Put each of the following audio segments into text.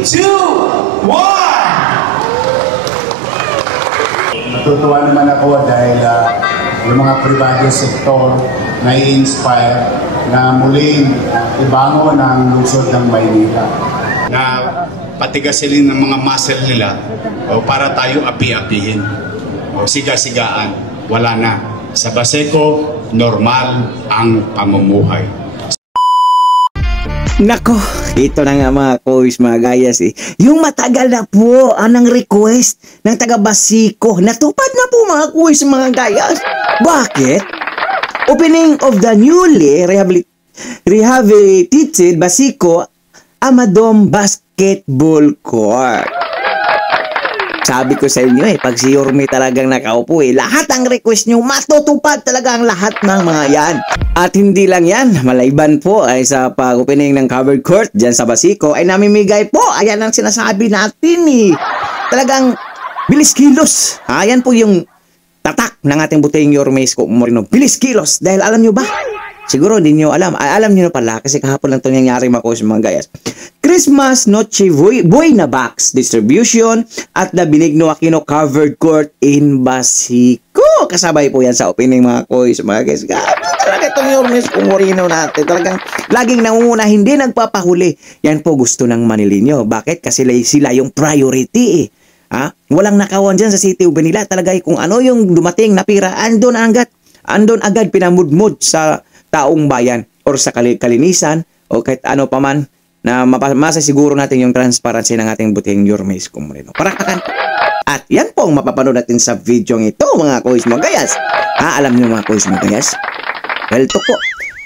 2, 1! Natutuwa naman ako dahil yung mga pribado sektor na i-inspire na muling ibangon ang lungsod ng Maynila. Na patigasilin ng mga muscle nila para tayo api-apihin. Siga-sigaan, wala na. Sa Baseco, normal ang pamumuhay. Nako, ito na nga mga kois, mga gayas eh. Yung matagal na po anang request ng taga Baseco. Natupad na po mga kois, mga gayas. Bakit? Opening of the newly rehabilitated Baseco Amadom Basketball Court. Sabi ko sa inyo pag si Yorme talagang nakaupo lahat ang request nyo, matutupad talaga ang lahat ng mga yan. At hindi lang yan, malayban po ay sa pag-opening ng covered court dyan sa Baseco ay namimigay po. Ayan ang sinasabi natin Talagang bilis kilos. Ayan po yung tatak ng ating buteng Yorme Isko Moreno. Bilis kilos. Dahil alam nyo ba? Siguro hindi nyo alam. Alam nyo na pala kasi kahapon lang ito nangyari mga gayas. Christmas Noche Buena Box Distribution at the Benigno Aquino Covered Court in Baseco. Kasabay po yan sa opening mga kois, mga guys. Talaga itong Yorme Isko Moreno natin. Talagang laging nangunguna, hindi nagpapahuli. Yan po gusto ng Manileño. Bakit? Kasi sila yung priority Walang nakawan dyan sa City of Manila. Talaga kung ano yung dumating na pira, andon agad pinamudmud sa taong bayan or sa kalinisan o kahit ano pa man na masasiguro natin yung transparency ng ating buteng Yorme Isko Moreno. Parakan. At yan po ang mapapanood natin sa video ito mga kois, mga gayas. Alam niyo mga kois, mga gayas? Well, ito po,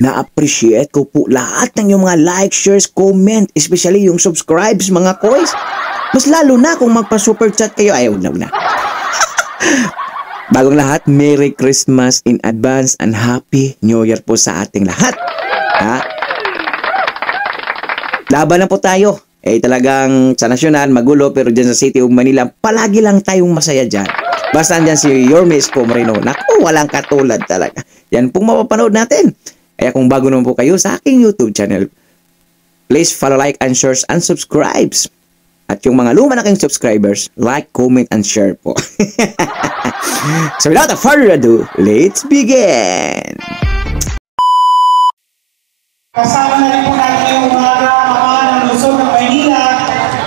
na-appreciate ko po lahat ng yung mga like, shares, comment, especially yung subscribes mga kois. Mas lalo na kung magpa-super chat kayo. Ayaw na. Bagong lahat, Merry Christmas in advance and Happy New Year po sa ating lahat. Laban na po tayo. Talagang sa nasyonal, magulo, pero dyan sa City of Manila, palagi lang tayong masaya dyan. Basta dyan si Yorme Isko Moreno. Naku, walang katulad talaga. Yan pong mapapanood natin. Kaya kung bago naman po kayo sa aking YouTube channel, please follow, like, and share, and subscribes. At yung mga luma na kayong subscribers, like, comment, and share po. So without further ado, let's begin! Kasama na rin po natin yung umaga, ama ng lungsod ng Maynila,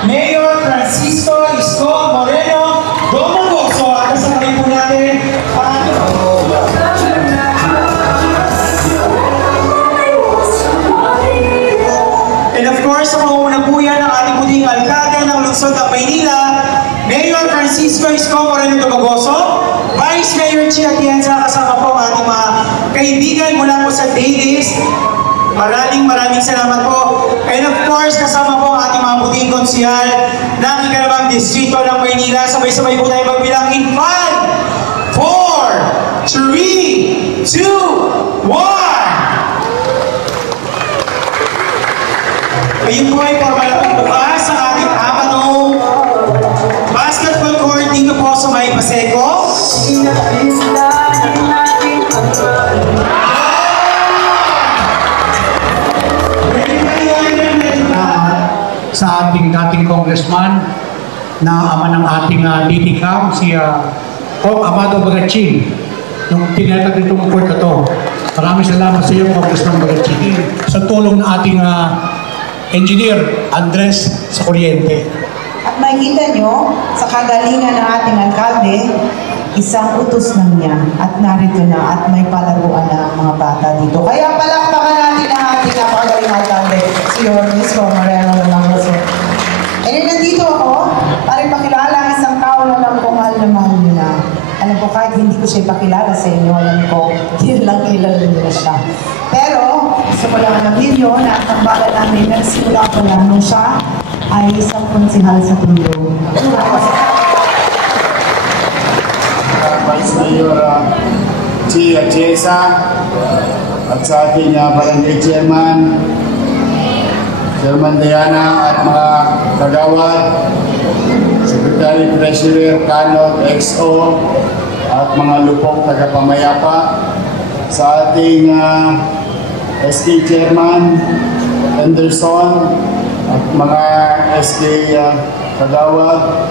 Mayor Francisco Isko Moreno Domingoso. At kasama rin po natin and of course, sa mga po yan ang ating muling alkalde ng lungsod ng Maynila, Mayor Francisco Isko Moreno Domingoso, Vice Mayor Chia Atienza, kasama po ang ating mga kaibigan mula po sa Dailies. Maraming salamat po. And of course, kasama po ang ating mga puting konsihal ng ikalawang distrito ng Maynila. Sabay-sabay po tayo magbilang in 5, 4, 3, 2, 1! Ayun po ay formal na bukas sa ating Amadom Basketball Court dito po sa may Baseco. Sa ating dating congressman na ama ng ating litikam, si Kong Amado Bagachin, nung tinatag itong court na to. Maraming salamat sa iyo, Congressman Bagachin, sa tulong ng ating engineer, Andres sa kuryente. At makikita nyo, sa kagalingan ng ating alkalde, isang utos lang niya at narito na at may palaruan na mga bata dito. Kaya palakpakan natin ang ating napakagaling alkalde, si Yorme Isko Moreno Domingoso. And nandito ako para ipakilala ang isang tao na alam ko mahal na mahal nyo na. Alam ko kahit hindi ko siya ipakilala sa inyo, alam ko, yun lang kilala nyo na siya. Pero, gusto ko lang alamin nyo na ang tambalan namin nagsimula ko lang nung siya ay isang konsihal sa Tulo. Vice Mayor Chia Atienza at sa ating barangay chairman, Chairman Diana at mga kagawad, Secretary Treasurer Canot, XO at mga lupong tagapamayapa, sa ating SK Chairman Anderson, at mga SK Kagawad,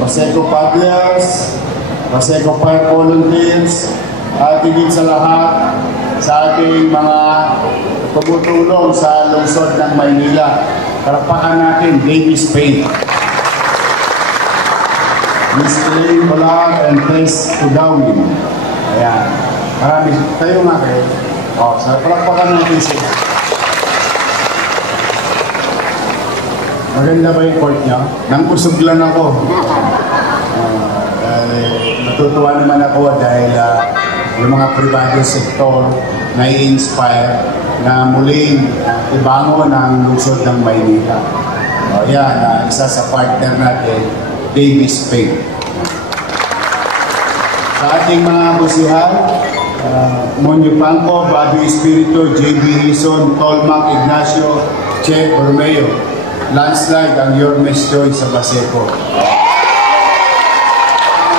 Paseco Paddlers, Paseco Fire Volunteers, at higit sa lahat sa ating mga tumutulong sa lungsod ng Maynila. Karapakan natin, Davis Paint, Miss Elaine Polar and Tess Udawin. Ayan. Marami. Tayo nga kayo. O, sa karapakan natin sila. Maganda ba yung court niyo? Nang usog lang ako. Natutuwa naman ako dahil yung mga privado sektor na i-inspire na muling ibangon ang lungsod ng Maynila. Yan, isa sa partner natin, Davis Paint. Sa ating mga busihan, Monyo Panco, Baduy Espiritu, JB Hison, Tolmac Ignacio, Che Ormeo, landslide ang Yormes Joy sa Paseco.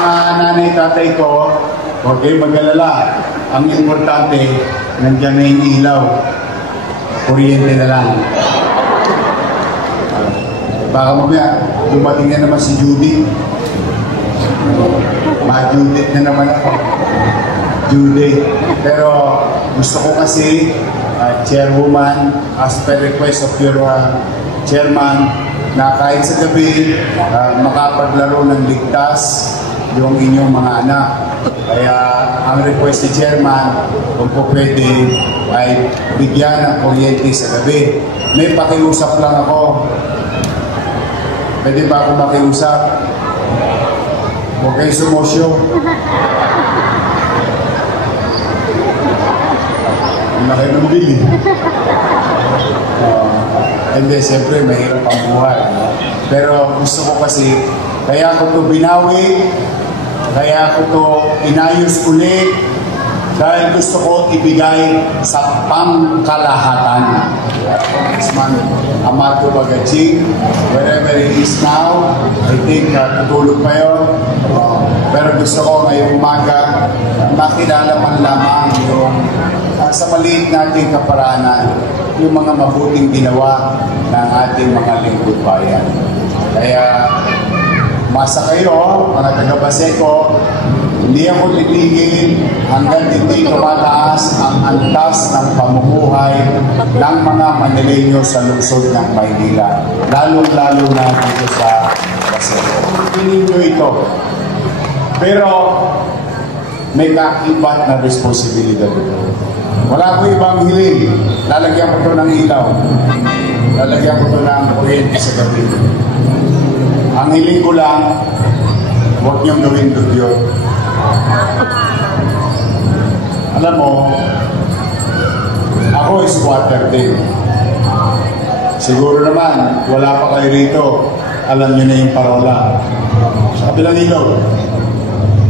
Mga nanay tatay ko, huwag kayong mag-alala. Ang importante, nandiyan na yung ilaw. Kuryente na lang. Baka mamaya, dumating na naman si Judy. Ma-Judith na naman ako. Judy. Pero gusto ko kasi, chairwoman, as per request of your chairman, na kahit sa gabi, makapaglaro ng ligtas yung inyong mga anak. Kaya ang request ni chairman, kung po pwede, ay bigyan ng kuryente sa gabi. May pakiusap lang ako. Pwede ba ako makiusap? Huwag kayo sumosyo. Hindi kayo ng bili. Hindi, siyempre, mahirap ang buhay. Pero gusto ko kasi, kaya ko ito binawi, kaya ko ito inayos ulit, dahil gusto ko ibigay sa pangkalahatan. Congressman Amado Bagaching, wherever he is now, I think tutulog pa yun. Pero gusto ko ngayong umaga, makilala man lamang yung sa maliit nating kaparanan, yung mga mabuting ginawa ng ating mga lingkod bayan. Kaya, masa kayo, mga taga-Paseco, hindi ako titigil hanggang hindi tumataas ang antas ng pamumuhay ng mga Manileño sa lungsod ng Maynila. Lalo-lalo na dito sa Paseco. Piling nyo ito. Pero, may kakibat na responsibilidad ito. Wala ko ibang hiling. Lalagyan ko ito ng ilaw. Lalagyan ko ito ng kuryente sa gabi. Ang hiling ko lang, huwag niyong gawin dugyot. Alam mo, ako is squatter din. Siguro naman, wala pa kayo rito. Alam niyo na yung parola. Sa kabilang ilaw,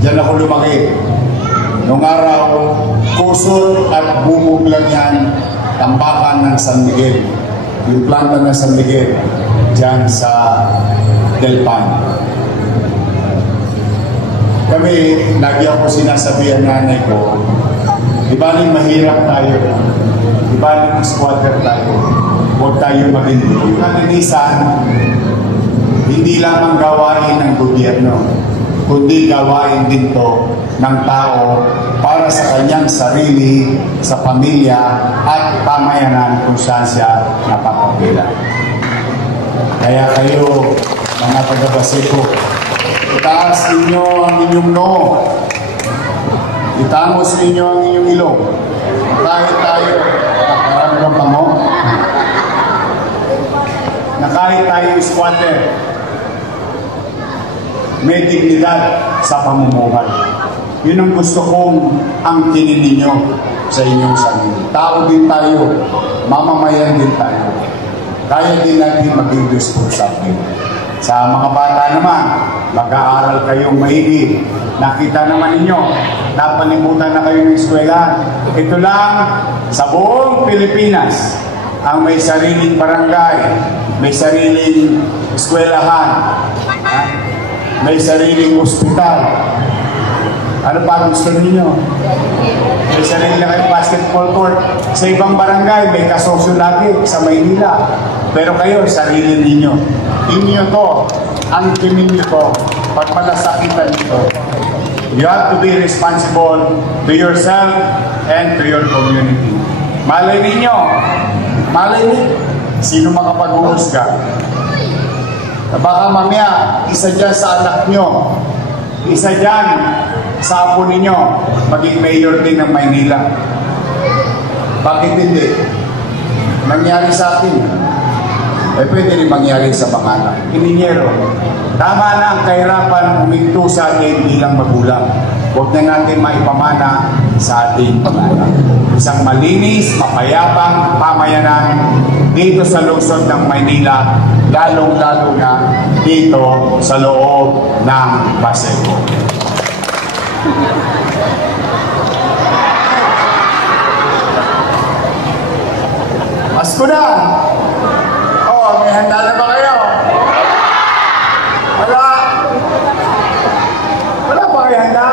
diyan ako lumaki. Noong araw, kusot at bubog lang yan, tambakan ng San Miguel. Yung planta ng San Miguel, dyan sa Del Pan. Kami, lagi ako sinasabihan nanay ko, di baling mahirap tayo, di baling squatter tayo, huwag tayo magindi. Yung kalinisan, hindi lamang gawain ng gobyerno, kundi gawain din to ng tao para sa kanyang sarili, sa pamilya at pamayanan kung saan siya napapapila. Kaya kayo, mga taga-Paseco, itaas ninyo ang inyong noo. Itamos ninyo ang inyong ilong. Kahit tayo, marami bang pango? Na kahit tayo squatter, may dignidad sa pamumuhay. Yun ang gusto kong angkinin ninyo sa inyong sarili. Tao din tayo, mamamayan din tayo. Kaya din natin maging responsable. Sa mga bata naman, mag-aaral kayong maigi. Nakita naman ninyo, napalimutan na kayo ng eskwela. Ito lang, sa buong Pilipinas, ang may sariling barangay, may sariling eskwelahan, may sariling ospital. Ano pa gusto ninyo? May sarili na kayong basketball court. Sa ibang barangay, may kasosyo lagi sa Maynila. Pero kayo, sarili ninyo. Inyo to, ang timin nyo to, pagpalasakitan nyo. You have to be responsible to yourself and to your community. Malay ninyo, sino makapag-uusga? Baka mamaya, isa dyan sa anak nyo, isa dyan sa apo ninyo, maging mayor din ng Maynila. Bakit hindi? Nangyari sa akin. Pwede rin mangyari sa pangalan. Ininyero. Tama na ang kahirapan huminto sa atin bilang magulang. Huwag na natin maipamana sa ating pangalan. Isang malinis, mapayapang pamayanan dito sa lungsod ng Maynila, lalong-lalo na dito sa loob ng Paseco. Pasko na! Oh, may handa na ba kayo? Wala? Wala ba kayo handa?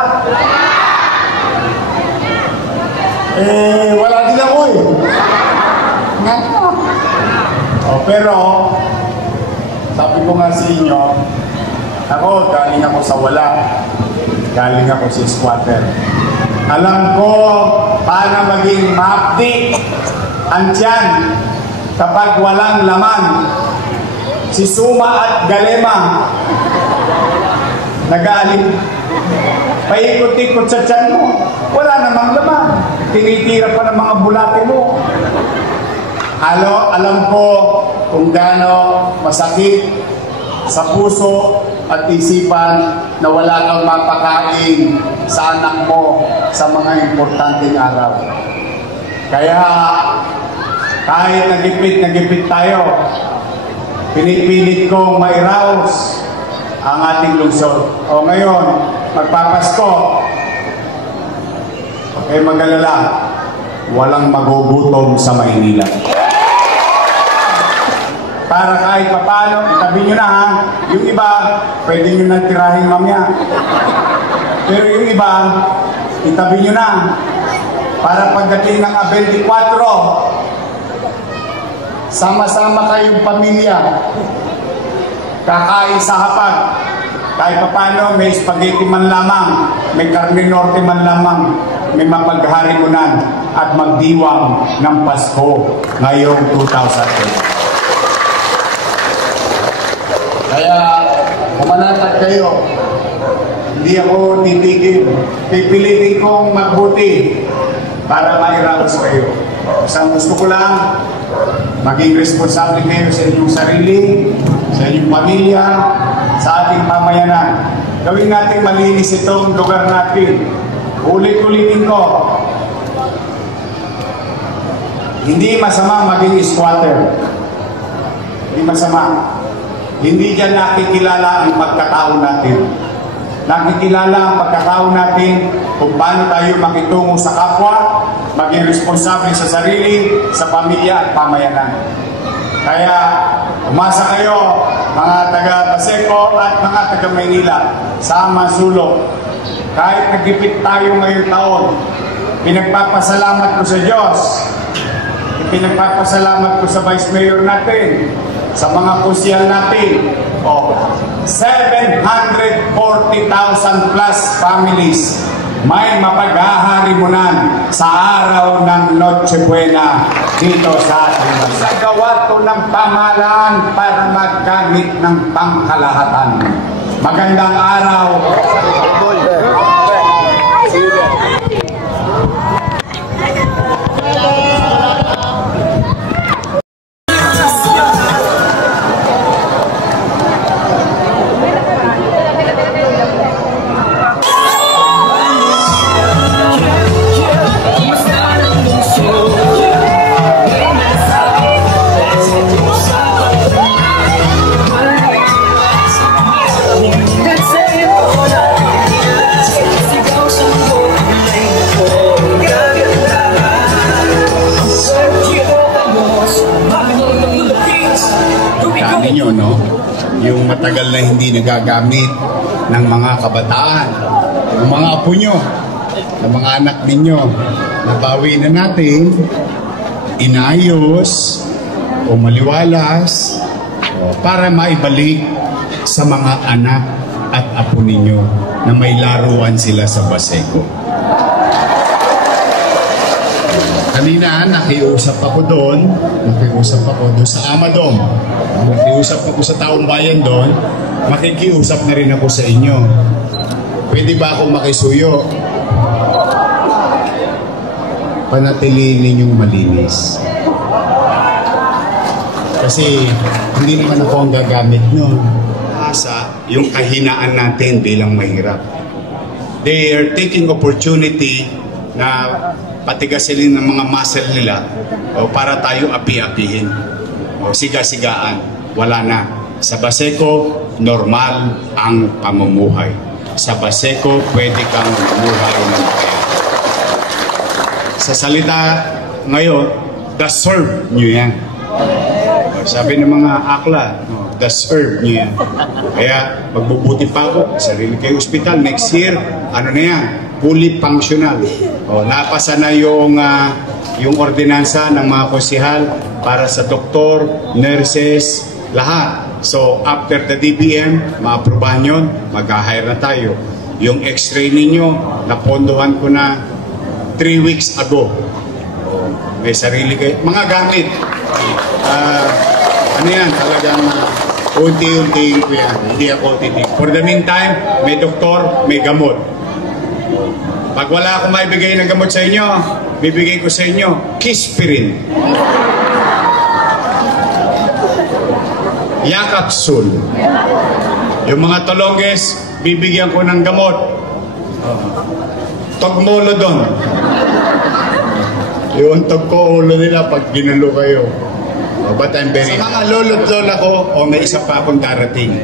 Wala din ako eh. Oh, pero, sabi ko nga sa inyo, ako, galing ako sa wala. Galing ako sa squatter. Alam ko paano maging mahapdi ang tiyan kapag walang laman. Si Suma at Galema nag-aalip. Paikot-ikot sa tiyan mo. Wala namang laman. Tinitira pa ng mga bulate mo. Alam ko kung gaano masakit sa puso at isipan na wala kang mapakain sa anak mo sa mga importanteng araw. Kaya kahit nagipit tayo, pinipilit kong mairaos ang ating lungsod. O ngayon, magpapasko. Okay, mag-alala, walang magugutom sa Maynila. Para kahit paano, itabi nyo na ha. Yung iba, pwede nyo nang tirahin mamaya. Pero yung iba, itabi nyo na. Para pagdating ng 24, sama-sama kayong pamilya. Kakain sa hapag. Kahit paano, may spaghetti man lamang, may karne norte man lamang, may mapagharimunan at magdiwang ng Pasko ngayong 2020. Kaya, pumanatag kayo. Hindi ako titigil. Pipilitin kong magbuti para mairaos kayo. Isang gusto ko lang, maging responsable kayo sa inyong sarili, sa inyong pamilya, sa ating pamayanan. Gawin natin malinis itong lugar natin. Ulit-ulitin ko. Hindi masama maging squatter. Hindi masama. Hindi dyan nakikilala ang pagkatao natin. Nakikilala ang pagkatao natin kung paano tayo makitungo sa kapwa, maging responsable sa sarili, sa pamilya at pamayanan. Kaya, umasa kayo, mga taga-Paseco at mga taga-Maynila, sama sulok. Kahit nagipit tayo ngayong taon, pinagpapasalamat ko sa Diyos, pinagpapasalamat ko sa Vice Mayor natin, sa mga kusyal natin, 740,000 plus families may mapaghaharimunan sa araw ng Noche Buena dito sa ating bansa. Gawa to ng pamahalaan para magkamit ng pangkalahatan. Magandang araw. Ninyo, no? Yung matagal na hindi nagagamit ng mga kabataan, ng mga apo nyo. ng mga anak ninyo. Nabawi na natin, inayos, o maliwalas, para maibalik sa mga anak at apo ninyo na may laruan sila sa Baseco. Kanina, nakiusap ako doon sa Amadom. Nakiusap ako sa taong bayan doon, makikiusap na rin ako sa inyo. Pwede ba akong makisuyo? Panatiliin ninyong malinis. Kasi hindi naman ako ang gagamit nun. Sa yung kahinaan natin bilang mahirap. They are taking opportunity na patigasilin ng mga muscle nila para tayo api-apihin. Siga-sigaan. Wala na. Sa Baseco, normal ang pamumuhay. Sa Baseco, pwede kang mamuhay ng kaya. Sa salita ngayon, deserve nyo yan. Sabi ng mga akla, deserve nyo yan. Kaya magbubuti pa ako, sarili kayo ospital. Next year, ano na yan? Fully functional. Napasa na yung ordinansa ng mga konsihal para sa doktor, nurses, lahat. So, after the DBM, ma-aprobahan yun, mag-hire na tayo. Yung x-ray ninyo, napondohan ko na 3 weeks ago. May sarili kayo. Mga gamit. Ano yan? Talagang unti-untiin ko yan. Hindi ako titig. For the meantime, may doktor, may gamot. Pag wala akong maibigay ng gamot sa inyo, bibigay ko sa inyo, Kispirin. Yakapsul. Yung mga tolonges, bibigyan ko ng gamot. Togmolodon. Yung togko-ulo nila pag ginulo kayo. But I'm very... Sa mga lolo't lola ko, may isa pa akong darating.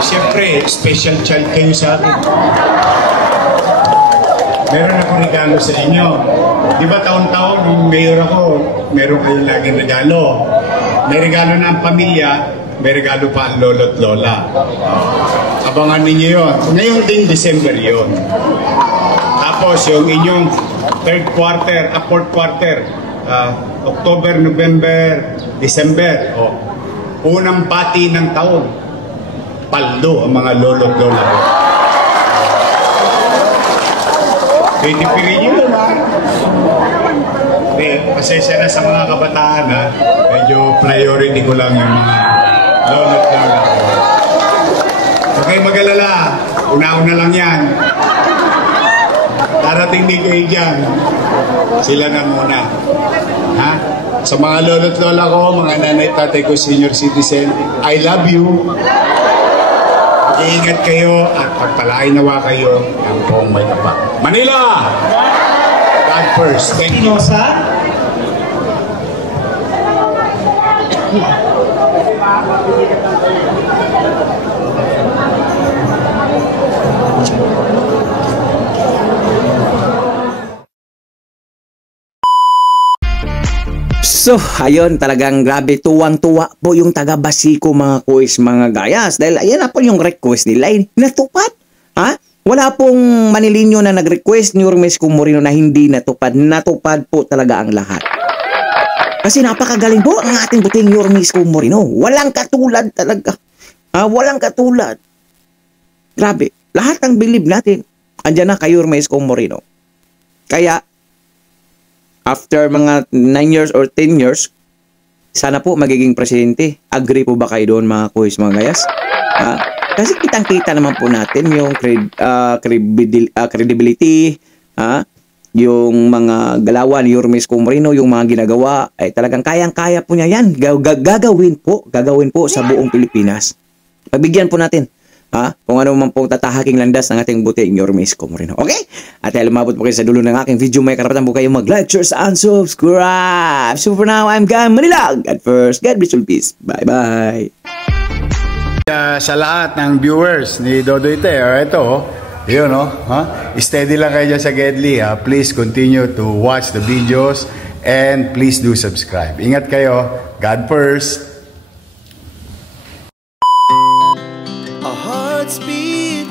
Siyempre, special child kayo sa akin. Meron akong regalo sa inyo. Di ba taon-taon, nung mayor ako, meron kayong laging regalo. May regalo ng pamilya, may regalo pa ang lolo't lola. Abangan ninyo yun. Ngayong ding December yun. Tapos yung inyong fourth quarter, October, November, December, unang bati ng taon, paldo ang mga lolo't lola. Pinipirin nyo yun, ha? Pasensya na sa mga kabataan, ha? Medyo priority ko lang yung mga lolo't lola. Huwag kayong mag-alala. Una-una lang yan. Darating din kayo dyan. Sila na muna. Ha? Sa mga lolo't lola ko, mga nanay, tatay ko, senior citizen, I love you. Mag-iingat kayo at pagpalain nawa kayo ng buong may kapag. Manila! God first. Thank you. So, ayun, talagang grabe, tuwang-tuwa po yung taga-Baseco mga kuis, mga gayas. Dahil ayan na po yung request nila, natupad. Ha? Wala pong Manilinyo na nag-request ni Yorme Isko Moreno na hindi natupad. Natupad po talaga ang lahat. Kasi napakagaling po ang ating buting Yorme Isko Moreno. Walang katulad talaga. Walang katulad. Grabe. Lahat ng believe natin, andyan na kay Yorme Isko Moreno. Kaya, after mga 9 years or 10 years, sana po magiging presidente. Agree po ba kayo doon mga kuis, mga gayas? Kasi kitang-kita naman po natin yung credibility, yung mga galawan ni Yorme Isko Moreno, yung mga ginagawa, ay talagang kayang-kaya po niya yan. Gagawin po sa buong Pilipinas. Pagbigyan po natin. Kung ano man pong tatahaking landas ng ating buting Yorme Isko Moreno. Okay? At dahil lumabot po kayo sa dulo ng aking video, may karapatan po kayo mag-like, share, and subscribe. So for now, I'm Guy Manila. God first, God bless you, peace. Bye-bye. Sa lahat ng viewers ni Dodoy Te, ito, yun, steady lang kayo dyan sa Gedli. Please continue to watch the videos and please do subscribe. Ingat kayo. God first. Speed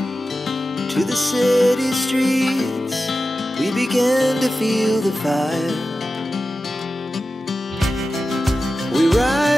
to the city streets. began to feel the fire. We ride